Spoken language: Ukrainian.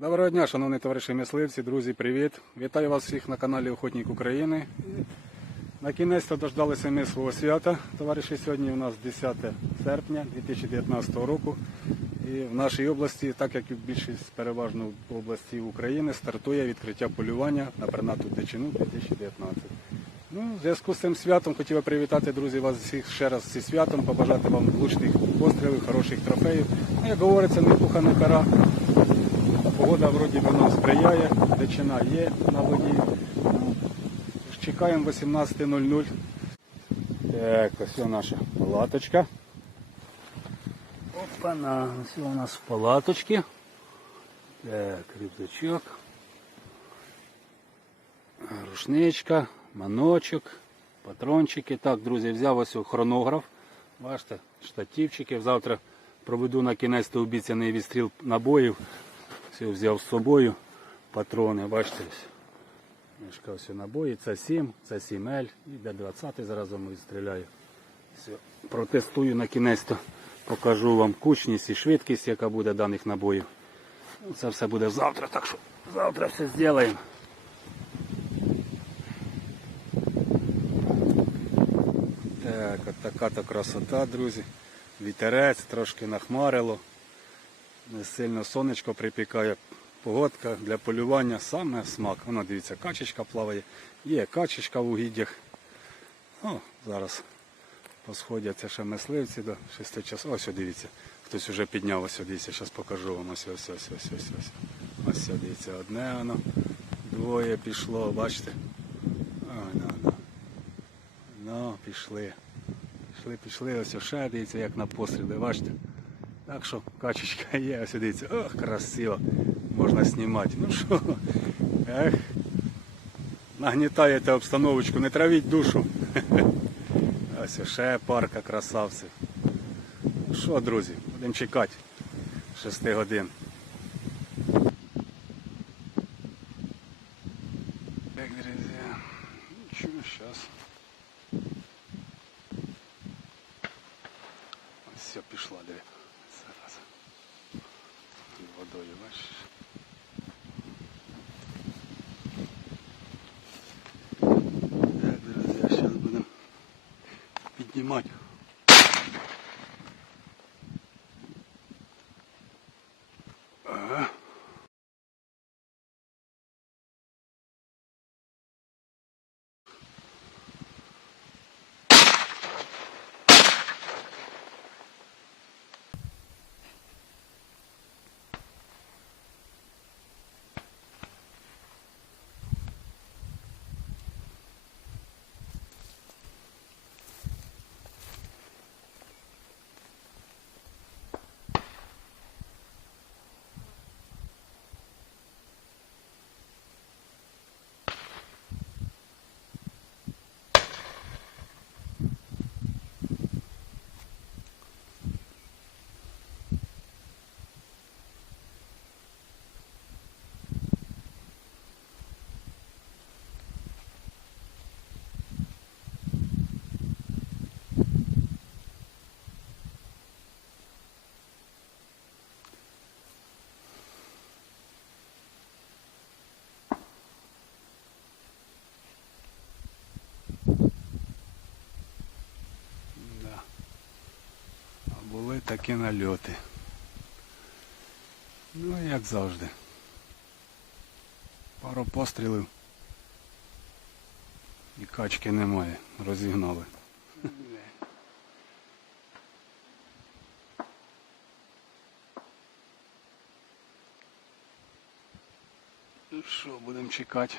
Доброго дня, шановні товариші мисливці, друзі, привіт! Вітаю вас всіх на каналі Охотник України. На кінець дождалися ми свого свята. Товариші, сьогодні у нас 10 серпня 2019 року. І в нашій області, так як і в більшість переважно області України, стартує відкриття полювання на пернату дичину 2019. Ну, в зв'язку з цим святом хотів би привітати, друзі, вас всіх ще раз зі святом, побажати вам влучних пострілів, хороших трофеїв. Ну, як говориться, не пуха, не пера. Погода вроді би нам сприяє, дичина є на воді. Ну, Чекаємо 18.00. Так, ось наша палаточка. Опа-на, ось у нас палаточки. Так, рюкзачок. Рушничка, маночок, патрончики. Так, друзі, взяв ось хронограф. Бачите, штативчики. Завтра проведу на кінець обіцяний відстріл набоїв. Все взяв з собою патрони, бачите. ось. Набої, це 7, це 7Л і де 20 зараз вам відстріляю. Все. Протестую на кінець, то покажу вам кучність і швидкість, яка буде даних набоїв. Ну, Це все буде завтра, так що завтра все зробимо. Так, от така то красота, друзі. Вітерець, трошки нахмарило. Не сильно сонечко припікає. Погодка для полювання саме смак. Воно дивіться, качечка плаває. Є качечка в угіддях. О, зараз посходяться ще мисливці до 6 часу. Ось, дивіться, хтось вже підняв, ось, дивіться, зараз покажу вам. Ось, ось, ось, ось, ось, ось. Ось, дивіться, одне воно, двоє пішло, бачите? О, ну, ну. Пішли. Пішли, пішли, ось ще дивіться, як на постріли, бачите? Так що качечка є, ось дивіться, ох, красиво, можна знімати. Ну що, ех, нагнітаєте обстановочку, не травіть душу. Ось ще парка красавців. Ну що, друзі, будемо чекати 6 годин. Так, друзі, нічого, зараз. Все пішло, диви. Водою, бачиш. Так, друзі, зараз будемо піднімати. Були такі нальоти. Ну, як завжди. Пару пострілів. І качки немає. Розігнали. Ну що, будемо чекати.